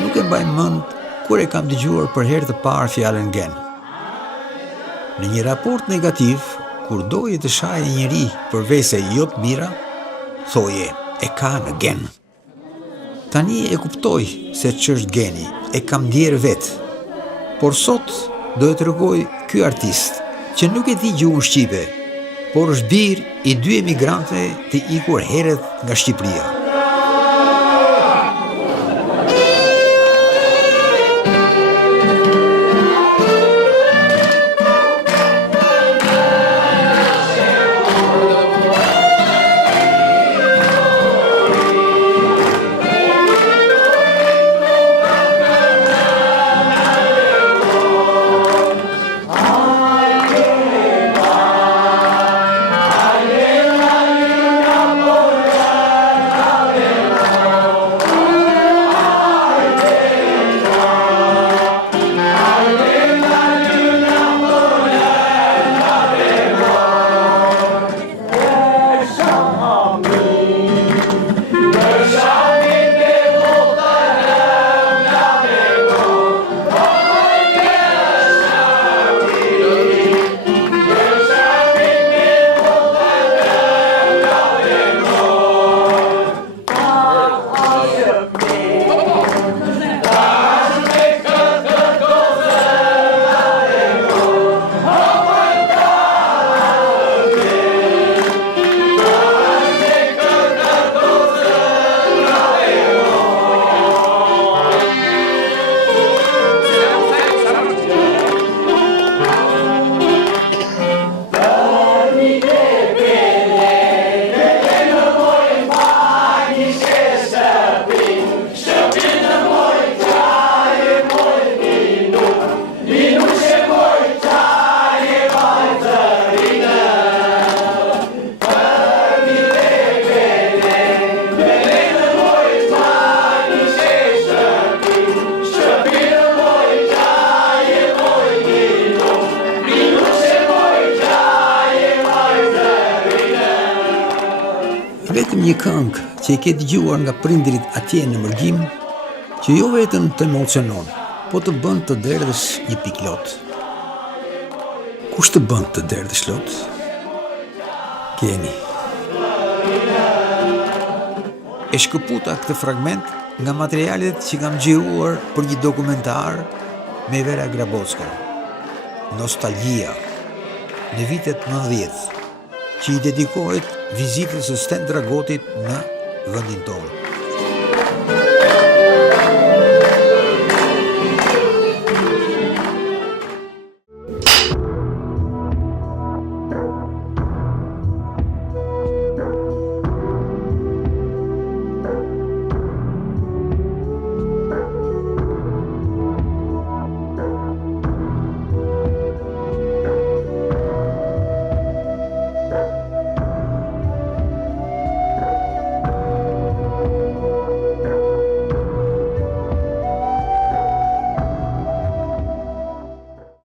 Nuk e mbaj mend kur e kam dëgjuar për herë të parë fjalën gen. Në një raport negativ, kur doje të shaje njëri për vese jo të mira, thoje e ka në gen. Tani e kuptoj se ç'është geni, e kam ndjerë vetë. Por sot do e tregoj ky artist, që nuk e di gjuhën shqipe, por është birë i 2 emigrantëve të ikur herët nga Shqipëria. Vetëm një këngë që i ke dëgjuar nga prindrit atje në Mërgjim, që jo vetëm të emocionon, po të bën të derdhësh një pikë lot. Kush të bën të derdhësh lot? Geni. E shkëputa këtë fragment nga materialet që kam xhiruar për një dokumentar me Vera Grabocka, Nostalgjia, në vitet 90, që i dedikohet vizitës së Sten Dragotit në vendin tonë.